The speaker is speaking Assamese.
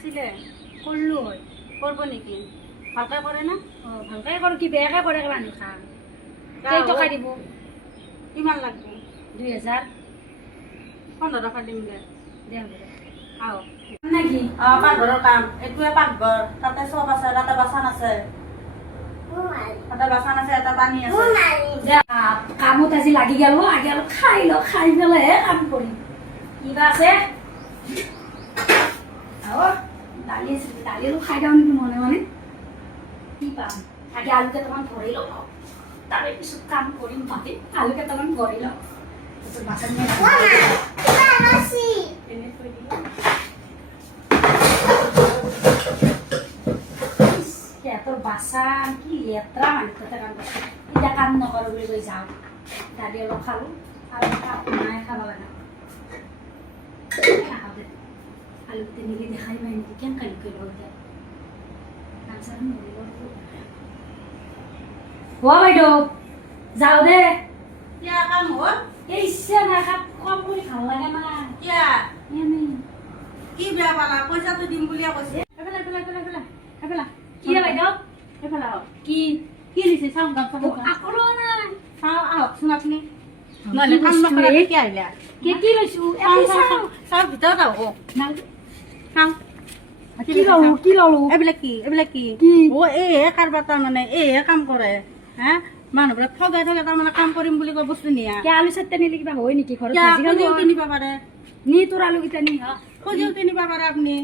নাছিলে করলো হয় করবো নাকি ভালকে করে না ভালকে করো কি বেয়াকে করে মানুষ খান গাঁও কেই টকা দিব কিমান লাগবে 2000 15 টকা দিম দে দেও আও নাকি পাকঘৰৰ কাম এইটোৱে পাকঘৰ তাতে চব আছে তাতে বাচন আছে তাতে বাচন আছে এটা পানী আছে কামত আজি লাগি গেল খাই পেলাই কাম কৰিম কিবা আছে দালি আছে দালি অলপ খাই যাওঁ নেকি মনে মনে কি পাম আগে আলু কেইটামান ভৰাই লওঁ তাৰে পিছত কাম কৰিম ভাবি আলু কেইটামান ভৰাই লওঁ তাৰপিছত বাচন এনে থৈ দিম সিহঁতৰ বাচন কি লেতেৰা মানুহ তাতে কাম কৰে এতিয়া কাম নকৰোঁ বুলি কৈ যাওঁ দালি অলপ খালোঁ আৰু কাপ নাই খাব লগা নাখাওঁ দে আলু তেনেকৈ দেখাই পাই নেকি কেন কালি কৰিব এতিয়া কাম চাম নকৰিব বাইদেউ যাওঁ দে কিয়া কাম হ'ল এই ইচ্ছা নাই কম কৰি ভাল লাগে না কিয়া এনেই কি বেয়া পালা পইচাটো দিম বুলিয়ে কৈছে এইফালে কি বাইদেউ এইফালে আহক কি কি দিছে চাওঁ গাম চাব আকলো নাই চাওঁ আহকচোন আপুনি নহ'লে কাম নকৰাকে কি আহিলা কি লৈছো চাওঁ ভিতৰত আহক চাওঁ কি ললো এইবিলাক কি অ এইহে কাৰবাৰ তাৰমানে এইহে কাম কৰে হা মানুহবিলাক ঠগাই তাৰমানে কাম কৰিম বুলি কয় বস্তু নিয়া আলু চাটটা নিলে কিবা হয় নেকি ঘৰত খুজিও কিনিব পাৰে নি তোৰ আলু কেইটা নি খুজিও কিনিব পাৰে আপুনি